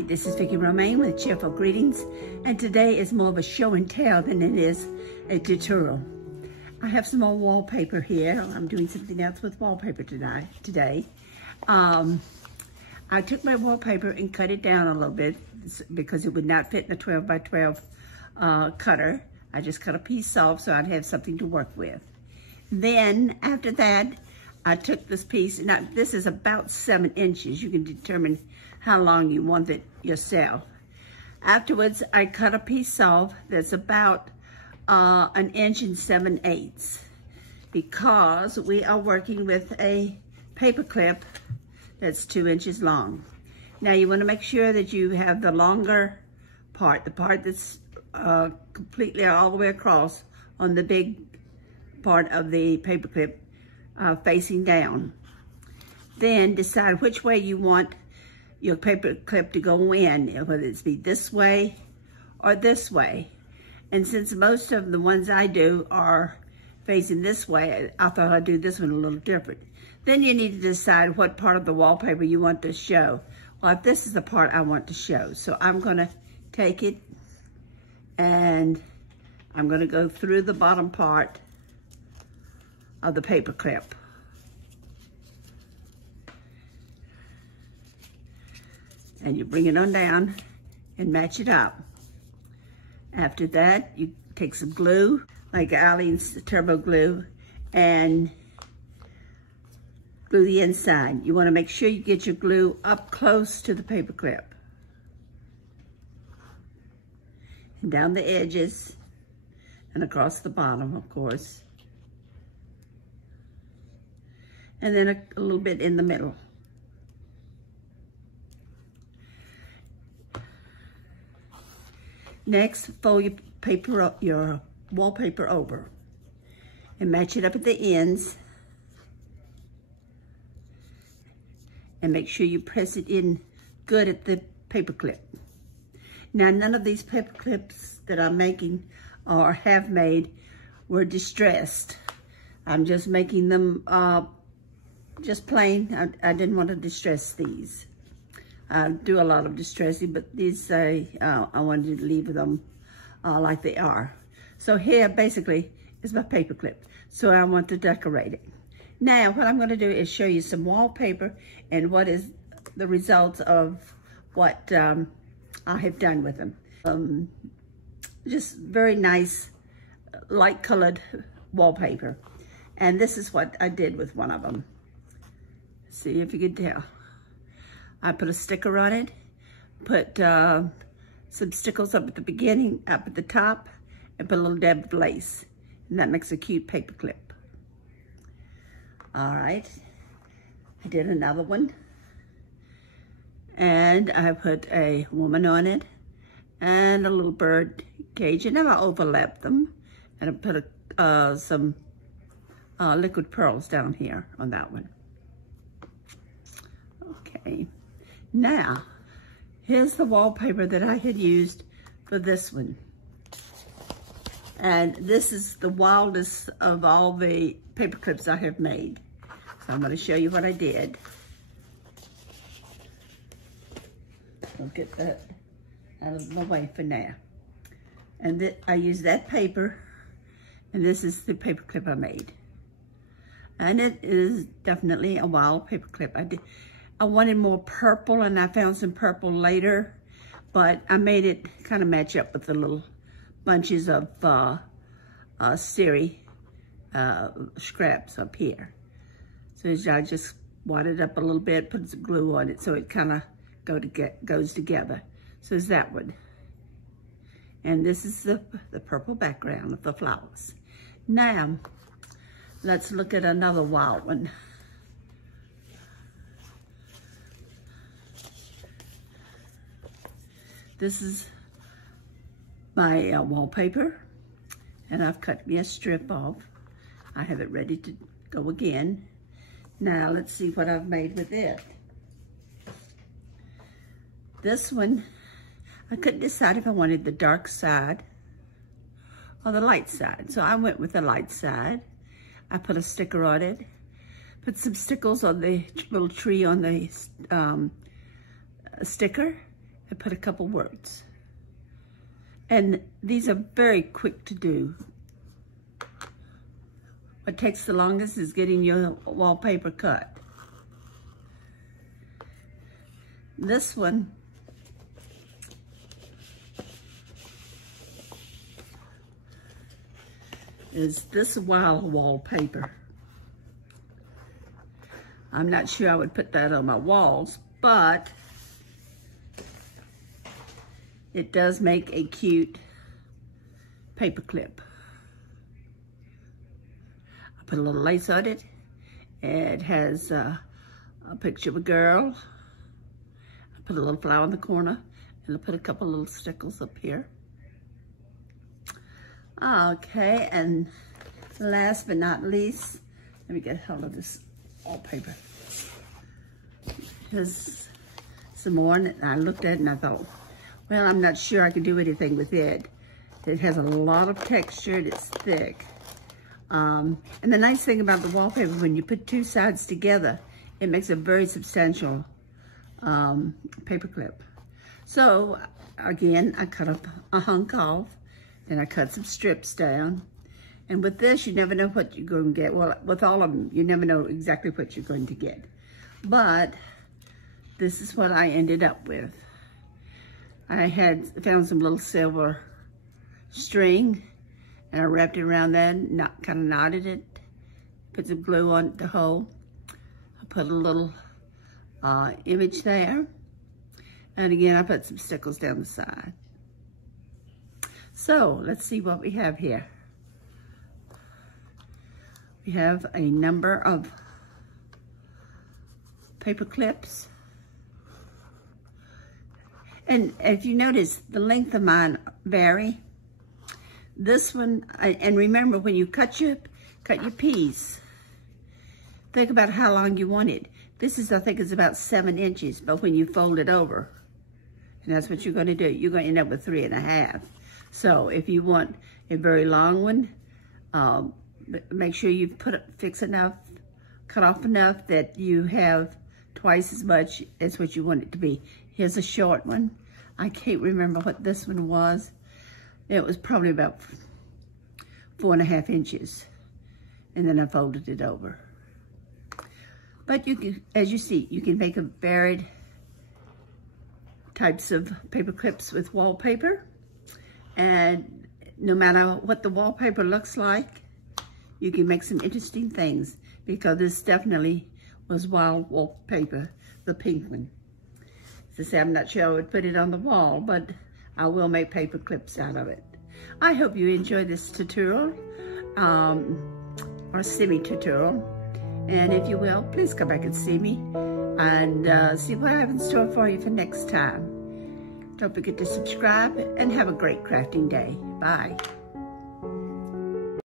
Hi, this is Vicki Romaine with Cheerful Greetings, and today is more of a show and tell than it is a tutorial. I have some more wallpaper here. I'm doing something else with wallpaper today. I took my wallpaper and cut it down a little bit because it would not fit in a 12 by 12 cutter. I just cut a piece off so I'd have something to work with. Then after that, I took this piece. Now this is about 7 inches. You can determine how long you want it yourself. Afterwards, I cut a piece off that's about 1 inch and 7/8 because we are working with a paper clip that's 2 inches long. Now you want to make sure that you have the longer part, the part that's completely all the way across on the big part of the paper clip facing down. Then decide which way you want your paper clip to go in, whether it's be this way or this way. And since most of the ones I do are facing this way, I thought I'd do this one a little different. Then you need to decide what part of the wallpaper you want to show. Well, if this is the part I want to show, so I'm gonna take it and I'm gonna go through the bottom part of the paper clip. And you bring it on down and match it up. After that, you take some glue, like Aleene's Turbo Glue, and glue the inside. You want to make sure you get your glue up close to the paper clip. And down the edges, and across the bottom, of course. And then a little bit in the middle. Next, fold your wallpaper over and match it up at the ends. And make sure you press it in good at the paper clip. Now, none of these paper clips that I'm making or have made were distressed. I'm just making them just plain. I didn't want to distress these. I do a lot of distressing, but these I wanted to leave them like they are. So here basically is my paper clip. So I want to decorate it. Now what I'm going to do is show you some wallpaper and what is the results of what I have done with them. Just very nice light colored wallpaper. And this is what I did with one of them. See if you can tell. I put a sticker on it, put some stickles up at the beginning, up at the top, and put a little dab of lace. And that makes a cute paper clip. All right, I did another one. And I put a woman on it and a little bird cage, and then I overlapped them. And I put some liquid pearls down here on that one. Okay. Now, here's the wallpaper that I had used for this one. And this is the wildest of all the paper clips I have made. So I'm going to show you what I did. I'll get that out of the way for now. And I used that paper, and this is the paper clip I made. And it is definitely a wild paper clip. I wanted more purple, and I found some purple later, but I made it kind of match up with the little bunches of Siri scraps up here. So I just wadded up a little bit, put some glue on it so it kind of goes together. So it's that one. And this is the purple background of the flowers. Now, let's look at another wild one. This is my wallpaper, and I've cut me a strip off. I have it ready to go again. Now let's see what I've made with it. This one, I couldn't decide if I wanted the dark side or the light side. So I went with the light side. I put a sticker on it, put some stickles on the little tree on the sticker, and put a couple words. And these are very quick to do. What takes the longest is getting your wallpaper cut. This one is this wild wallpaper. I'm not sure I would put that on my walls, but it does make a cute paper clip. I put a little lace on it. It has a picture of a girl. I put a little flower in the corner, and I put a couple little stickles up here. Okay, and last but not least, let me get hold of this wallpaper. Here's some more, and I looked at it and I thought, well, I'm not sure I can do anything with it. It has a lot of texture, it's thick. And the nice thing about the wallpaper, when you put two sides together, it makes a very substantial paper clip. So again, I cut up a hunk off, and I cut some strips down. And with this, you never know what you're going to get. Well, with all of them, you never know exactly what you're going to get. But this is what I ended up with. I had found some little silver string, and I wrapped it around that, kind of knotted it, put some glue on the hole. I put a little image there. And again, I put some stickles down the side. So let's see what we have here. We have a number of paper clips. And if you notice, the length of mine vary. This one, and remember when you cut your piece, think about how long you want it. This is, I think, is about 7 inches, but when you fold it over, and that's what you're going to do, you're going to end up with 3.5. So if you want a very long one, make sure you cut off enough that you have twice as much as what you want it to be. Here's a short one. I can't remember what this one was. It was probably about 4.5 inches. And then I folded it over. But you can, as you see, you can make a varied types of paper clips with wallpaper. And no matter what the wallpaper looks like, you can make some interesting things, because this definitely was wild wallpaper, the pink one. As I say, I'm not sure I would put it on the wall, but I will make paper clips out of it. I hope you enjoyed this tutorial, or semi-tutorial. And if you will, please come back and see me and see what I have in store for you for next time. Don't forget to subscribe and have a great crafting day. Bye.